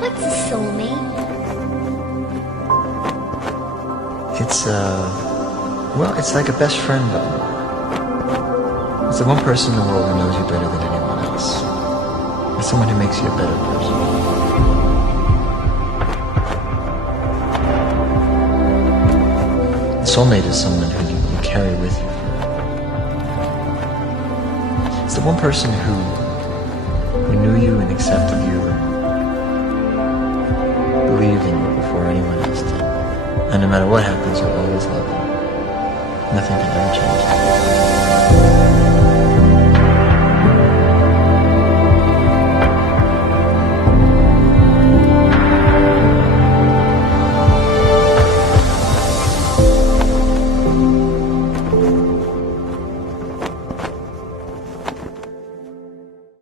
What's a soulmate? It's like a best friend, but it's the one person in the world who knows you better than anyone else. It's someone who makes you a better person. A soulmate is someone who you carry with you. It's the one person who knew you and accepted you and believed in you before anyone else did. And no matter what happens, you'll always love them. Nothing can ever change that.